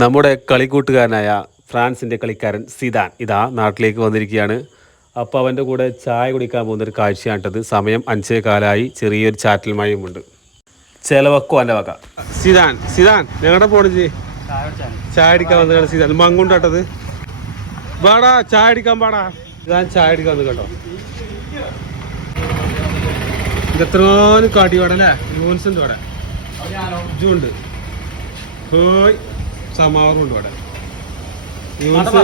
നമ്മുടെ കളിക്കൂട്ടുകാരനായ ഫ്രാൻസിൻ്റെ കളിക്കാരൻ സിദാൻ ഇതാ നാട്ടിലേക്ക് വന്നിരിക്കുകയാണ്. അപ്പോൾ അവൻ്റെ കൂടെ ചായ കുടിക്കാൻ പോകുന്നൊരു കാഴ്ചയാണിട്ടത്. സമയം 5:15 ചെറിയൊരു ചാറ്റൽ മഴയുമുണ്ട്. ചിലവക്കോ എൻ്റെ വക. സിദാൻ ഞങ്ങളുടെ പോണിച്ച് ചായ അടിക്കാൻ വന്നു. സിദാൻ മങ്ങുണ്ടാട്ടത് പാടാ ചായ അടിക്കാൻ പാടാ. സിദാൻ ചായ അടിക്കാൻ വന്നു കേട്ടോ. ഇതെത്രോനും കാട്ടി പാടല്ലേ യൂൺസുണ്ട് ഇവിടെ ഇജുണ്ട് ഹോയ് സമാവറുണ്ട് ഇവിടെ യൂൺസ്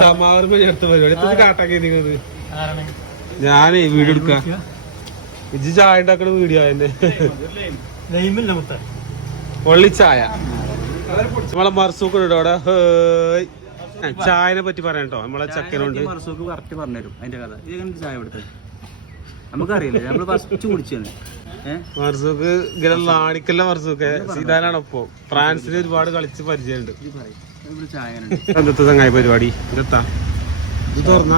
സമാവറുമ്പോ എടുത്ത പരിപാടി എത്ര കാട്ടാക്കി നിങ്ങത് ഞാൻ വീഡിയോ എടുക്കാം. ഇജ് ചായ ഉണ്ടാക്കണ വീഡിയോ എന്നെ ഒള്ളി ചായ നമ്മളെ മർസൂക്ക് ഇട്ടോ അവിടെ. ഹേയ് ചായനെ പറ്റി പറയാം കേട്ടോ. നമ്മളെ ചക്കനുണ്ട് പറഞ്ഞുതരും അതിന്റെ കഥ. ചായ എടുത്തത് നമുക്കറിയില്ല, നമ്മള് ഫസ്റ്റ് കുടിച്ചാണ്. മർസൂക്ക് ഇങ്ങനെ നാണിക്കല്ല. മർസൂക്ക് സീതാനാണ്. ഇപ്പോ ഫ്രാൻസിൽ ഒരുപാട് കളിച്ച് പരിചയമുണ്ട്. എന്തൊക്കെ ചങ്ങായി പരിപാടി ഇതെത്താ ഇത് തുറന്ന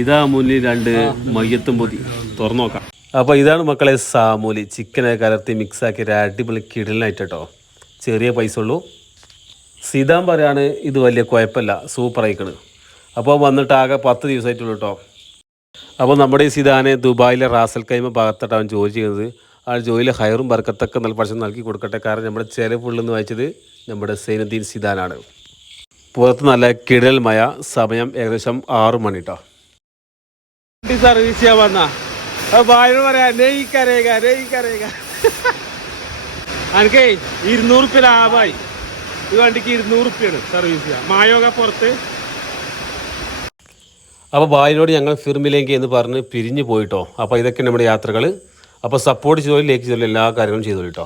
ഇതാ മുന്നിൽ 2 മയ്യത്തും പൊതി തുറന്നു നോക്കാം. അപ്പോൾ ഇതാണ് മക്കളെ സാമൂലി. ചിക്കനെ കലർത്തി മിക്സാക്കി ഒരു അടിപൊളി കിടലിനായിട്ട് കേട്ടോ. ചെറിയ പൈസ ഉള്ളൂ. സീതാൻ പറയാണ് ഇത് വലിയ കുഴപ്പമില്ല, സൂപ്പർ ആയിക്കണ്. അപ്പോൾ വന്നിട്ട് ആകെ 10 ദിവസമായിട്ടുള്ളൂ കേട്ടോ. അപ്പോൾ നമ്മുടെ ഈ സിദാനെ ദുബായിലെ റാസൽ കൈമ ഭാഗത്തായിട്ട് അവൻ ജോലി ചെയ്യുന്നത്. ആ ജോലിയിൽ ഹയറും ബർക്കത്തൊക്കെ നല്ല പക്ഷം നൽകി കൊടുക്കട്ടെ. കാരണം നമ്മുടെ ചെലവുള്ളെന്ന് വായിച്ചത് നമ്മുടെ സൈനുദ്ദീൻ സിദാനാണ്. പുറത്ത് നല്ല കിടൽ മഴ. സമയം ഏകദേശം 6 മണി കേട്ടോ. സർവീസ് ചെയ്യാൻ വന്ന പറയാ എനിക്കേ 200 റുപ്യ ലാഭമായി. ഈ വണ്ടിക്ക് 200 റുപ്യാണ് സർവീസ് ചെയ്യാം. മായോഗ പുറത്ത്. അപ്പോൾ ഭായിനോട് ഞങ്ങൾ ഫിർമിലേക്ക് എന്ന് പറഞ്ഞ് പിരിഞ്ഞു പോയിട്ടോ. അപ്പോൾ ഇതൊക്കെ നമ്മുടെ യാത്രകൾ. അപ്പോൾ സപ്പോർട്ട് ചെയ്തോളി, ലൈക്ക് ചെയ്തോളി, എല്ലാ കാര്യങ്ങളും ചെയ്തോളി കേട്ടോ.